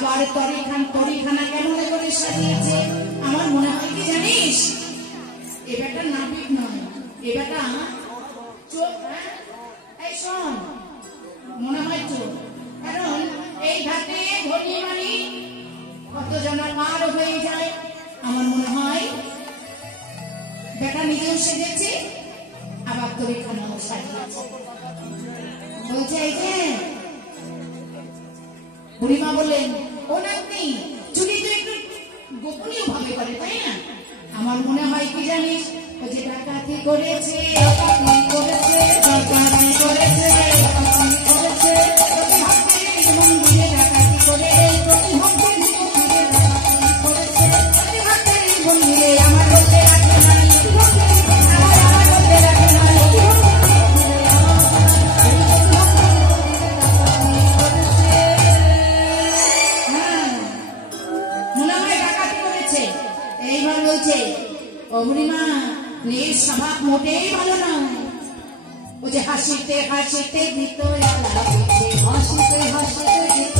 আবার তরিখানা কেমন করে সাজিয়েছে। আমার মনে হয় কি জানিস, এ বেটা নাপিত নয়, এ বেটা চোখ। এই শোন, মনে হয় চোখ, কারণ এই ঘাটে ধনী মানি কত জনা পার হয়ে যায়। আমার মনে হয় বেটা নিজেও সেজেছে, আবার তরিখানাও সাজিয়েছে। বলছে এই যে বুড়িমা বললেন, ও নাতনি চুরি তো একটু গোপনীয় ভাবে করে, তাই না? আমার মনে হয় কি জানিস, ও যে ডাকাতি করেছে, ডাকাতি করেছে, ডাকাতি করেছে, ডাকাতি করেছে, প্রতিভক্তের মন্দিরে ডাকাতি করে, প্রতিভক্তের মন্দিরে ডাকাতি করেছে, প্রতিভক্তের মন্দিরে আমার লোকে রাখে নাই, আমার লোকে রাখে নাই, বুড়িমা নীল স্বভাব মোটেই ভালো নয়। ও যে হাসিতে হাসিতে দিত হাসিতে হাসিতে দিত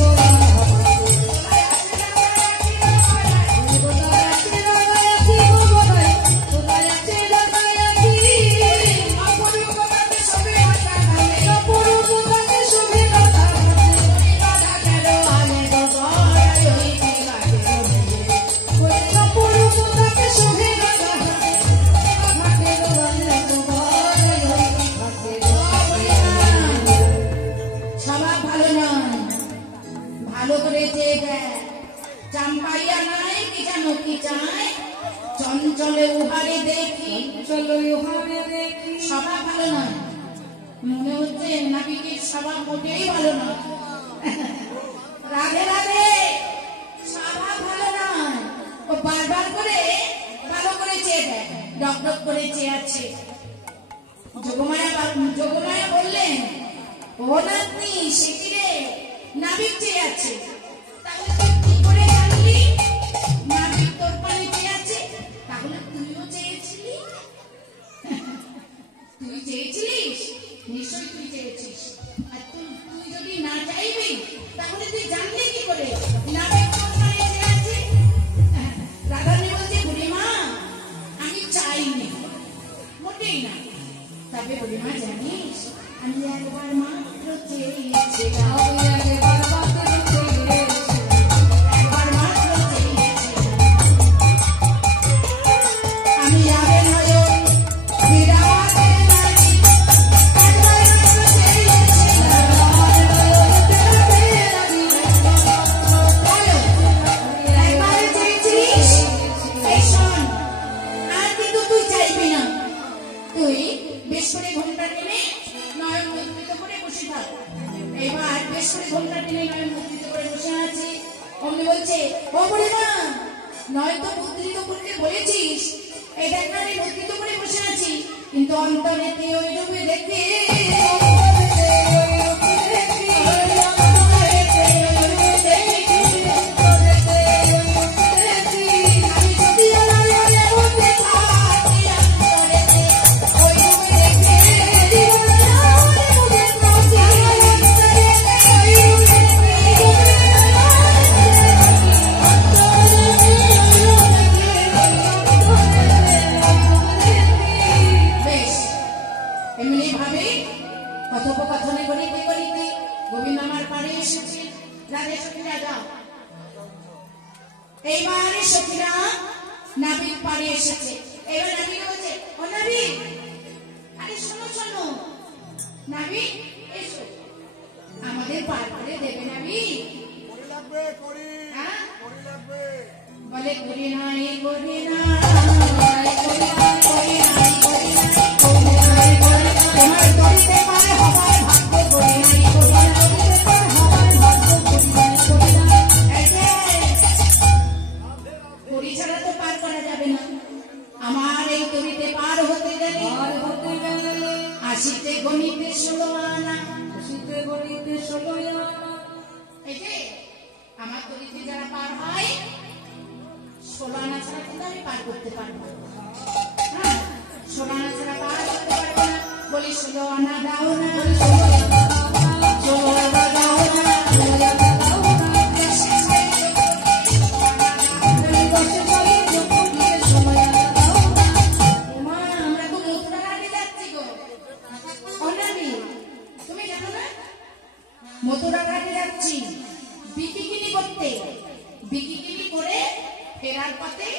চঞ্চলে উহারে দেখি, চলো উহারে দেখি, স্বভাব ভালো নয়। মনে হচ্ছে নাবিকের স্বভাব মোটেই ভালো নয়। রাধে রাধে, স্বভাব ভালো নয়। ও বারবার করে ভালো করে চেয়ে দেয়, ডক ডক করে চেয়ে আছে। যোগমায়া বললেন, ও নাতনি শিখিরে নাবিক চেয়ে আছে, তাহলে তুই কি করে জানলি নাবিক তোর পানে চেয়ে আছে? তাহলে তুইও চেয়েছিলি? তুই চেয়েছিলিস, নিশ্চয়ই তুই চেয়েছিস। আর তুই যদি না চাইবি তাহলে তুই জানলি কি করে নাবিক তোর পানে চেয়ে আছে? রাধারানী বলছে, বুড়িমা আমি চাইনি, মোটেই না। তবে বুড়িমা জানিস, আমি একবার মাত্র চেয়েছিলাম, নয়তো মুদ্রিত করতে বলেছিস, এটা আমি মুদ্রিত করে বসে আছি, কিন্তু অন্তরেতে ওই রূপে দেখতে এইবারে সখীরা নাবিক পাড়ে এসেছে। এবার নাবিক বলছে, ও নাবিক, আরে শোনো শোনো, নাবিক এসো, আমাদের পার করে দেবে নাবিক? বলে করি নাই, করি না, তোমার দরিতে পারে হবার ভাগ্য করি নাই, ছাড়া তো পার করা যাবে না। আমার এই তরিতে পার হতে গেলে আশিতে গণিতে 16 আনা, আশিতে গণিতে 16 আনা। এই যে আমার তরিতে যারা পার হয় 16 আনা ছাড়া কিন্তু আমি পার করতে পারবো না। 16 আনা ছাড়া পার করতে পারবো না। বলি 16 আনা দাও না, 16 আনা দাও না, 16 আনা দাও না, 16 আনা দাও না। মথুরা ঘাটে যাচ্ছি বিকিকিনি করতে, বিকিকিনি করে ফেরার পথে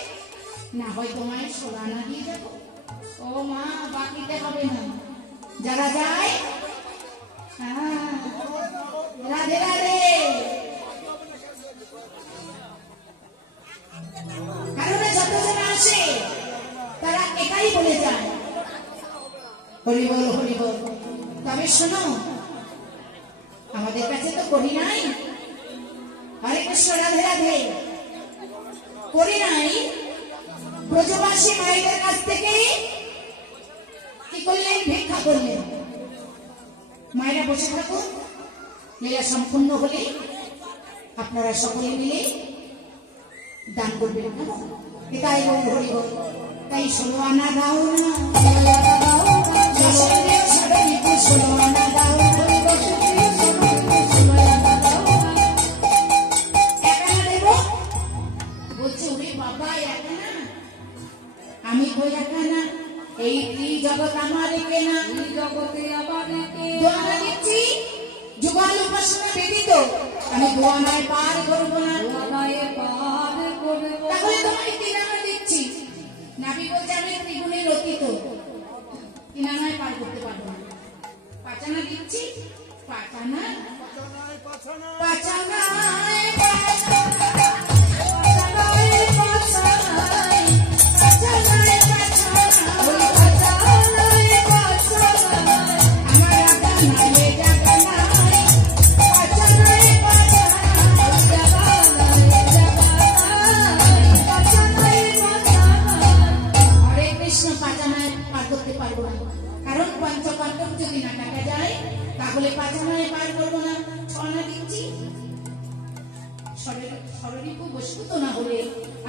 না হয় তোমায় সোলানা দিয়ে যাবো। ও মা, বাকিতে হবে না, যারা যায়। রাধে রাধে। কারণ যতজন আসে তারা একাই বলে যায় হরি বল হরি বল। তবে শোনো, আমাদের কাছে তো করি নাই। হরে কৃষ্ণ, রাধে রাধে। করি নাই ব্রজবাসী মায়েদের কাছ থেকে কি করলেন? ভিক্ষা করলেন। মায়েরা বসে থাকুন, লীলা সম্পূর্ণ হলে আপনারা সকলে মিলে দান করবেন। এটাই বল হরি বল। তাই 16 আনা দাও না, 16 আনা দাও না, আমি তো একা না, এই জগৎ আমার কেনা, জগতে আমার দোয়ানা দিচ্ছি যুগল উপাসনা ব্যতীত আমি দোয়ানায় পার করবো না, দোয়ানায় পার করবো। তাহলে তোমাকে 3 আনা দিচ্ছি। নাবি বলছে আমি ত্রিগুণের অতীত, 3 আনায় পার করতে পারবো না। 5 আনা দিচ্ছি। 5 আনা, 5 আনায়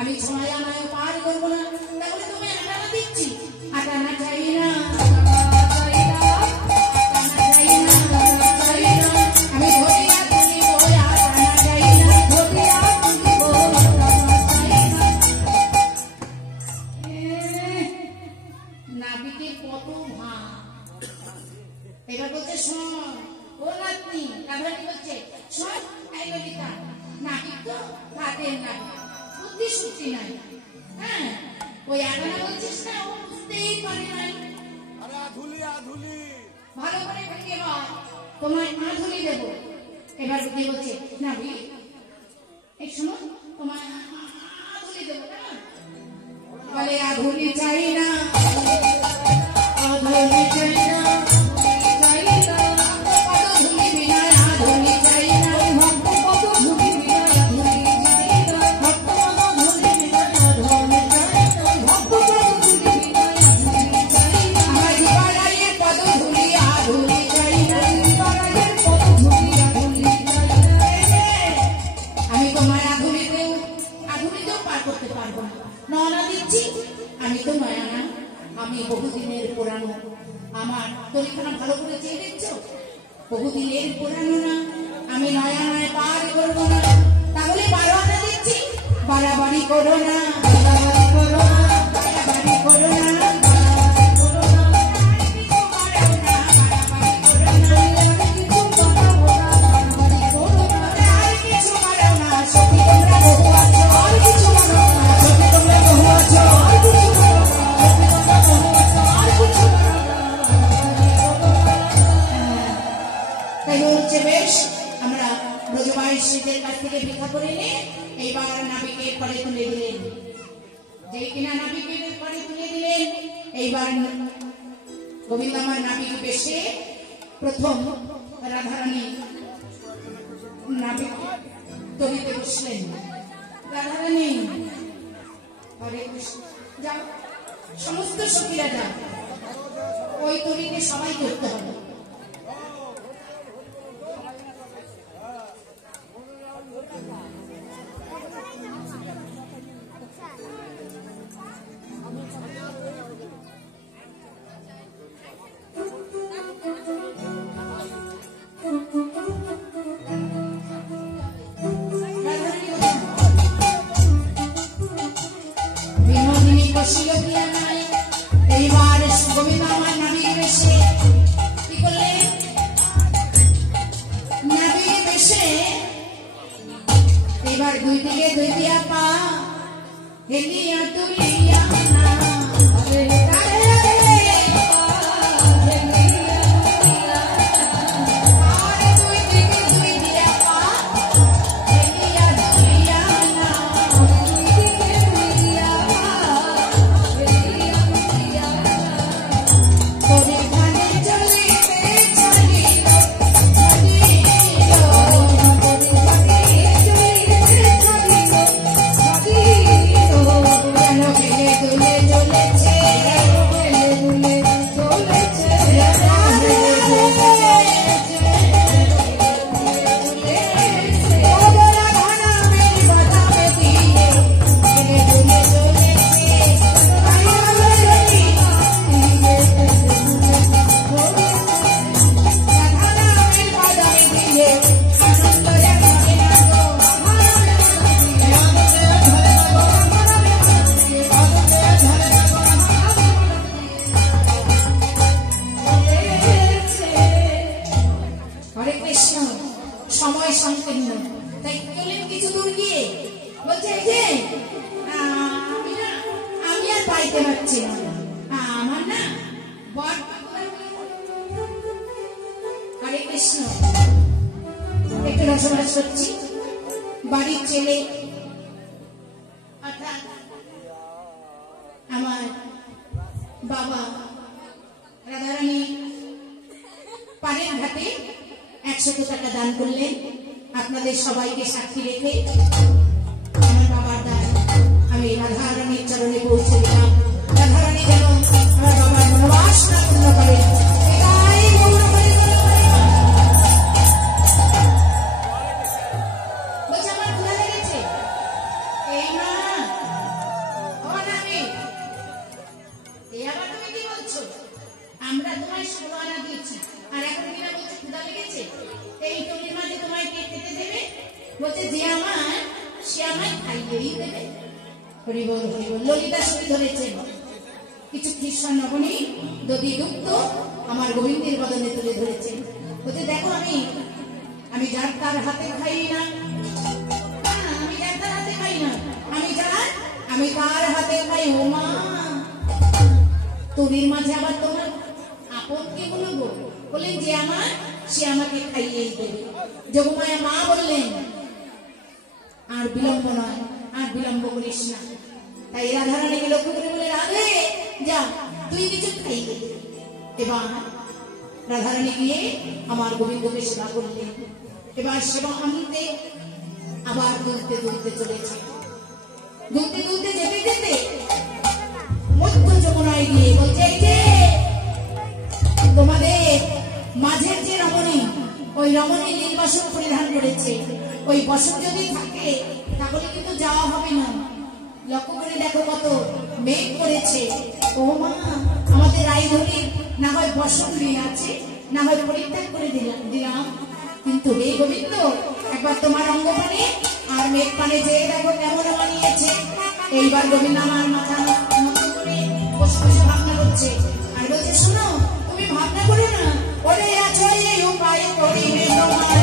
আমি 6 আনায় পার করবো না। তাহলে তুমি 8 আনা দিচ্ছি। 8 আনা চাই না, আমি ধরিয়া তুলিব 8 আনা চাই না, ধরিয়া তুলিব 8 আনা চাই না। নাবিকে কত ভা। এবার বলছে শোন ও নাতনি, তারপরে কি বলছে? শোন এই ললিতা, নাবিক তো হাতের নাবিক, বুদ্ধি শুদ্ধি নাই। হ্যাঁ, ওই 8 আনা বলছিস না, ও বুঝতেই পারে নাই। আরে আধুলি আধুলি ভালো করে ভেঙে বল, তোমায় আধুলি দেবো। এবার বুদ্ধি বলছে নাবি, এই শোনো, তোমায় আধুলি দেবো না। বলে আধুলি চাই না, আধুলি চাই না, বহুদিনের পুরানো। আমার তরিখানা ভালো করে চেয়ে দেখছো, বহুদিনের পুরানো না, আমি 9 আনায় পার করবো না। তাহলে 12 আনা দিচ্ছি। বাড়াবাড়ি করো না, বাড়াবাড়ি করো না, বাড়াবাড়ি করো না, ব্রজবাসীদের কাছ থেকে ভিক্ষা করে নিয়ে এইবার নাবিকের পরে তুলে দিলেন। যে কিনা নাবিকের পরে তুলে দিলেন, এইবার গোবিন্দ আমার নাবিক বেশে প্রথম রাধারানী নাবিক তরিতে বসলেন। রাধারানী হরে কৃষ্ণ, যাও সমস্ত সখীরা যাও, ওই তরিতে সবাই করতে হবে। এইবার গোবিন্দ আমার নাবিক বেশে কি দুই দিকে দুই দিয়া পা হেলিয়া তুলিয়া না একটু রসবাস করছি বাড়ির ছেলে অর্থাৎ আমার বাবা রাধারানী পাড়ের ঘাটে 100 টাকা দান করলেন আপনাদের সবাইকে সাক্ষী রেখে আমার বাবার দান আমি রাধারানীর চরণে পৌঁছে দিলাম। রাধারানী যেন আমার বাবার মনোবাসনা পূর্ণ করে ললিতা ছবি ধরেছেন কিছু খ্রিস্টান নবনী দধি দুগ্ধ আমার গোবিন্দের বদনে তুলে ধরেছেন। বলছে দেখো আমি যার তার হাতে খাই না, আমি যার তার হাতে খাই না, আমি তার হাতে খাই। ও মা তোদের মাঝে আবার তোমার আপদ কে বলবো? বললেন যে আমার সে আমাকে খাইয়েই দেবে। যোগমায়া মা বললেন আর বিলম্ব নয়, আর বিলম্ব করিস না। তাই রাধারানীকে লক্ষ্য করে বলে রাধে যা তুই কিছু খাইয়ে। এবার রাধারানী গিয়ে আমার গোবিন্দকে সেবা করলেন। এবার সেবা আনতে আবার দুলতে দুলতে চলেছে। দুলতে দুলতে যেতে যেতে মধ্য যমুনায় গিয়ে বলছে এই যে তোমাদের মাঝের যে রমণী, ওই রমণী নীল বসন পরিধান করেছে, ওই বসন যদি থাকে তাহলে কিন্তু যাওয়া হবে না। লক্ষ্য করে দেখো কত মেঘ করেছে। ও মা আমাদের রায়ধনীর না হয় বসন দিন আছে, না হয় পরিত্যাগ করে দিলাম, কিন্তু হে গোবিন্দ একবার তোমার অঙ্গ পানে আর মেঘ পানে যে দেখো কেমন বানিয়েছে। এইবার গোবিন্দ আমার মাথা মতো করে বসে বসে ভাবনা করছে আর বলছে শোনো তুমি ভাবনা করো না, ওরে আছো এই উপায় করিবে তোমার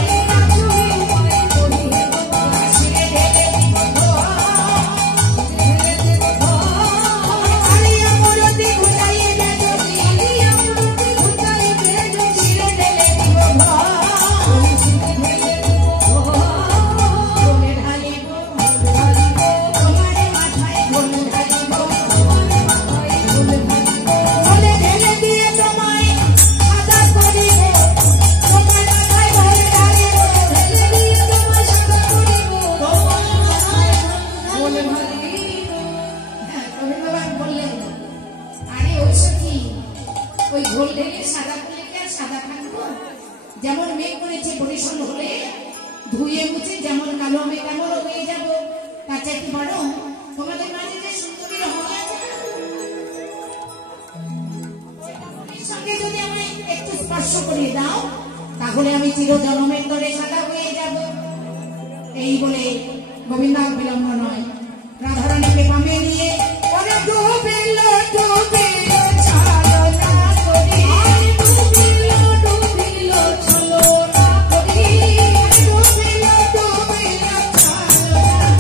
যেমন মেঘ করেছে পরিশ্রম হলে ধুয়ে মুছে যেমন কালো হবে তেমন হয়ে যাব। তার চাইতে বড় তোমাদের মাঝে যে সুন্দরী রমণী আছে সঙ্গে যদি আমি একটু স্পর্শ করে দাও তাহলে আমি চিরজন্মের ধরে সাদা হয়ে যাব। এই বলে গোবিন্দ বিলম্ব নয়, রাধারানীকে বামে নিয়ে অনেক ডুবিল ডুবিল ছাড়ো না করি, ডুবিল ছাড়ো না করি, ডুবিল ডুবিল ছাড়ো না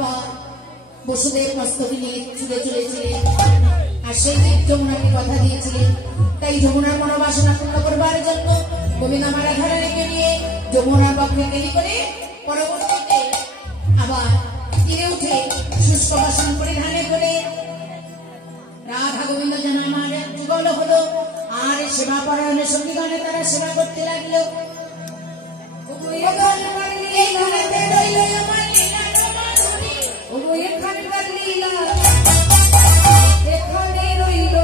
পর বসুদেব মস্তকে নিয়ে ছুটে চলেছিলেন। আর সেই যমুনাকে কথা দিয়েছিলেন, তাই যমুনার মনোবাসনা পূর্ণ করবার জন্য গোবিন্দ আমার রাধারা রেখে নিয়ে যমুনার পক্ষে দেরি করে পরবর্তীতে আবার তীরে উঠে শুষ্ক বাসন পরিধানে করে রাধা গোবিন্দ যেন আমার যুগল হলো। আর সেবা পরায়ণের সঙ্গীগণে তারা সেবা করতে লাগলো। এখানকার লীলা এখানে রইল, এখানকার লীলা এখানে রইল।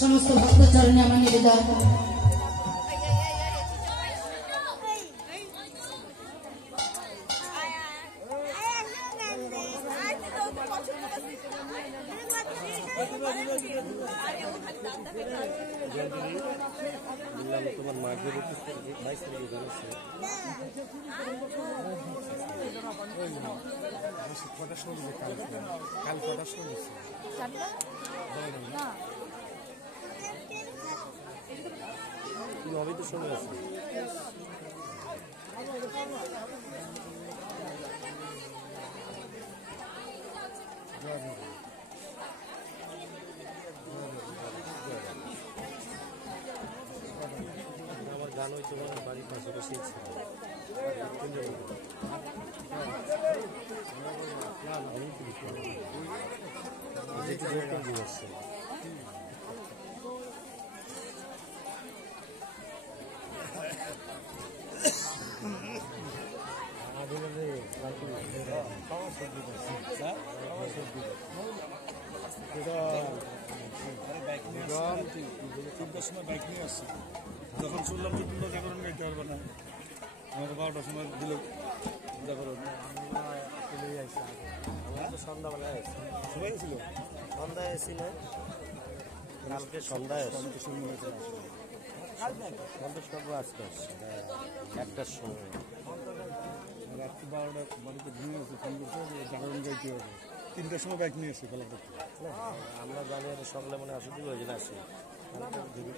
সমস্ত ভক্ত চরণে আমার নিবেদন। তোমার মাঝে বাইশ তারিখে জানাচ্ছে কটার সময় কাল কটার সময় নবীতে সময় আছে। আমার গান হইতে বাড়ির পাশাপাশি ছিল। তিনটার সময় বাইক নিয়ে আসছি, যখন শুনলাম যে তোমরা জাগরণ গাইতে পারবে না, আমাকে 12টার সময় দিল জাগরণ। সন্ধ্যাবেলায় সবাই ছিল, সন্ধ্যায় ছিল, কালকে সন্ধ্যায় সন্তোষবাবু আজকে একটার সময় রাত্রি 12টা বাড়িতে ঘুমিয়ে আছে, ফোন করছে জাগরণ গাইতে হবে। 3টার সময় বাইক নিয়ে এসে খেলা করতে। আমরা জানি সকালে মানে আসতে হয়েছে না, আসি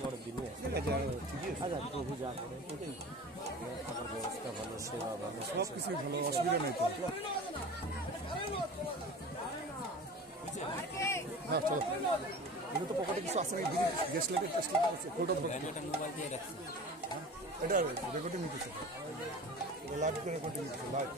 পরের দিনে ঠিকই আছে। আচ্ছা প্রভু যা করে খাবার ব্যবস্থা ভালো, সেবা ভালো, সব কিছুই ভালো, অসুবিধা নেই তো। হ্যাঁ চলো, এগুলো তো পকেটে কিছু আছে নাকি? গ্যাস লাইটের টেস্ট আছে, ফটো মোবাইল দিয়ে রাখছি, এটা রেকর্ডিং নিতেছে, লাইভ করে রেকর্ডিং নিতেছে লাইভ।